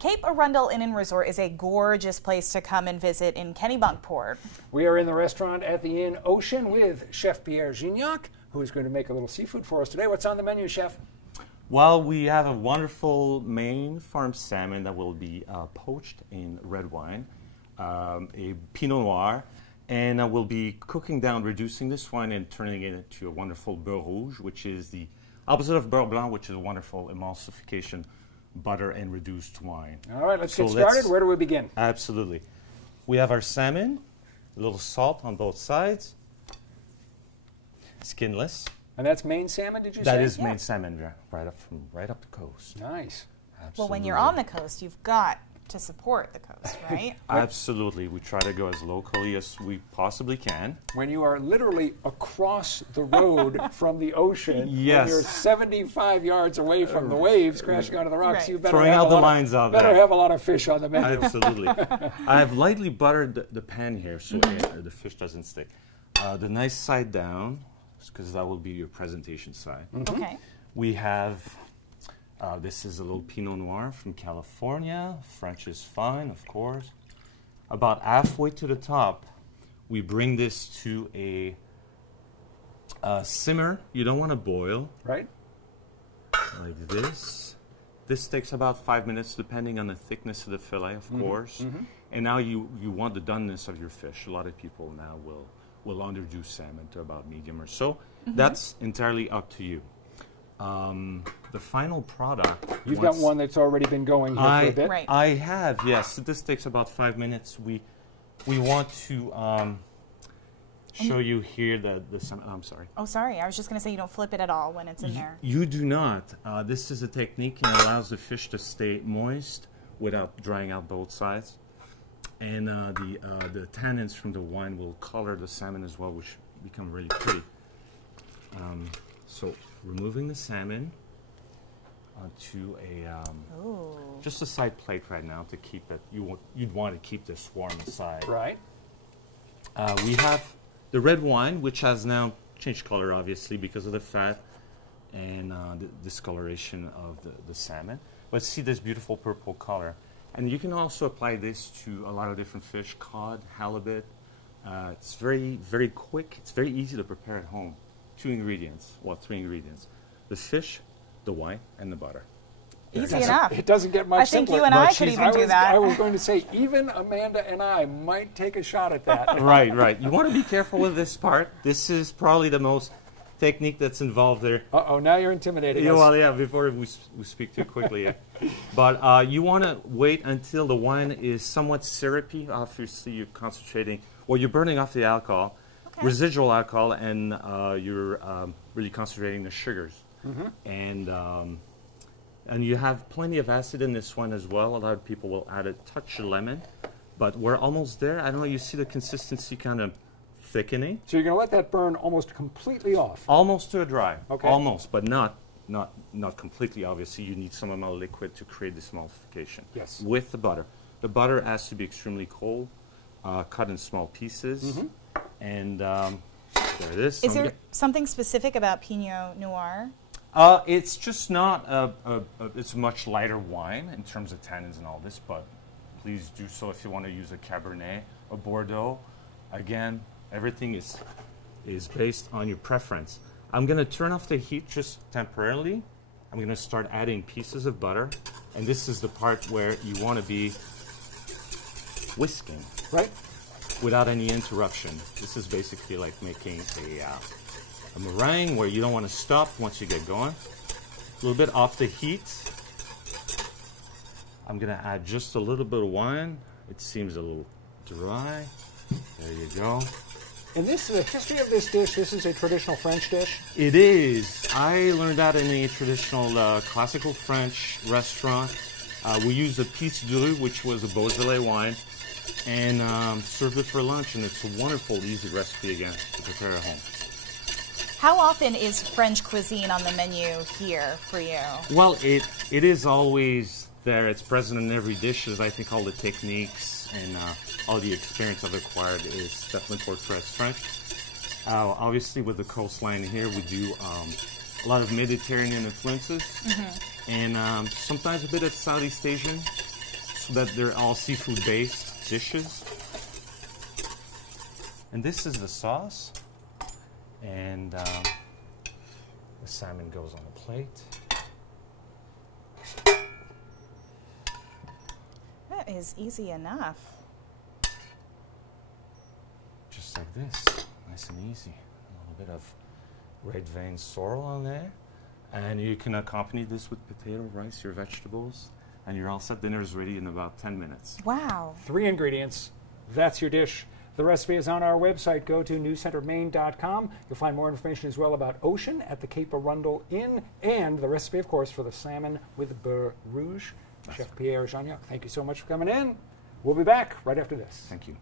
Cape Arundel Inn and Resort is a gorgeous place to come and visit in Kennebunkport. We are in the restaurant at the Inn Ocean with Chef Pierre Gignac, who is going to make a little seafood for us today. What's on the menu, Chef? Well, we have a wonderful Maine farm salmon that will be poached in red wine, a Pinot Noir, and we'll be cooking down, reducing this wine and turning it into a wonderful Beurre Rouge, which is the opposite of Beurre Blanc, which is a wonderful emulsification butter and reduced wine. All right, let's get started. Where do we begin? Absolutely. We have our salmon, a little salt on both sides, skinless. And that's Maine salmon, did you say? That is Maine salmon, right up the coast. Nice. Absolutely. Well, when you're on the coast, you've got to support the coast, right? Absolutely. We try to go as locally as we possibly can. When you are literally across the road from the ocean, yes. When you're 75 yards away from the waves crashing onto the rocks, you better throwing have out the lines out there. Better have a lot of fish on the menu. Absolutely. I have lightly buttered the pan here so the fish doesn't stick. The nice side down, because that will be your presentation side. Okay. We have, this is a little Pinot Noir from California. French is fine, of course. About halfway to the top, we bring this to a simmer. You don't want to boil. Right. Like this. This takes about 5 minutes, depending on the thickness of the fillet, of course. And now you want the doneness of your fish. A lot of people now will underdo salmon to about medium or so. That's entirely up to you. The final product. You've got one that's already been going here for a bit. Right. I have, yes. This takes about 5 minutes. We want to show you here the I'm sorry. Oh, sorry. I was just going to say you don't flip it at all when it's in there. You do not. This is a technique and it allows the fish to stay moist without drying out both sides. And the tannins from the wine will color the salmon as well, which become really pretty. So removing the salmon onto just a side plate right now to keep it. You'd want to keep this warm aside. Right. We have the red wine, which has now changed color, obviously, because of the fat and the discoloration of the salmon. But see this beautiful purple color. And you can also apply this to a lot of different fish, cod, halibut. It's very, very quick. It's very easy to prepare at home. 2 ingredients, well, 3 ingredients. The fish, the wine, and the butter. Easy enough. It doesn't get much simpler. I think you and I could even do that. I was going to say, even Amanda and I might take a shot at that. Right, right. You want to be careful with this part. This is probably the most technique that's involved there. Uh-oh, now you're intimidating us. Well, yeah, before we speak too quickly. Yeah. But you want to wait until the wine is somewhat syrupy. Obviously, you're concentrating, or you're burning off the alcohol, residual alcohol, and you're really concentrating the sugars. And you have plenty of acid in this one as well. A lot of people will add a touch of lemon, but we're almost there. I don't know, you see the consistency kind of thickening. So you're going to let that burn almost completely off? Almost to a dry. Okay. Almost, but not completely, obviously. You need some amount of liquid to create this emulsification. Yes. With the butter. The butter has to be extremely cold, cut in small pieces. And there it is. Is there something specific about Pinot Noir? It's just not it's a much lighter wine in terms of tannins and all this, but please do so if you want to use a Cabernet or Bordeaux. Again, everything is based on your preference. I'm going to turn off the heat just temporarily. I'm going to start adding pieces of butter, and this is the part where you want to be whisking. Right. Without any interruption. This is basically like making a meringue where you don't want to stop once you get going. A little bit off the heat. I'm going to add just a little bit of wine. It seems a little dry. There you go. And the history of this dish, this is a traditional French dish? It is. I learned that in a traditional classical French restaurant. We used a Piece de Rue, which was a Beaujolais wine, and served it for lunch, and it's a wonderful, easy recipe, again, to prepare at home. How often is French cuisine on the menu here for you? Well, it is always there. It's present in every dish. I think all the techniques and all the experience I've acquired is definitely portrayed as French. Obviously, with the coastline here, we do a lot of Mediterranean influences, and sometimes a bit of Southeast Asian. that they're all seafood-based dishes. And this is the sauce. And the salmon goes on the plate. That is easy enough. Just like this, nice and easy. A little bit of red vein sorrel on there. And you can accompany this with potato, rice, your vegetables, and you're all set. Dinner is ready in about 10 minutes. Wow. 3 ingredients. That's your dish. The recipe is on our website. Go to newscentermaine.com. You'll find more information as well about Ocean at the Cape Arundel Inn, and the recipe, of course, for the salmon with Beurre Rouge. Chef Pierre Janiac, thank you so much for coming in. We'll be back right after this. Thank you.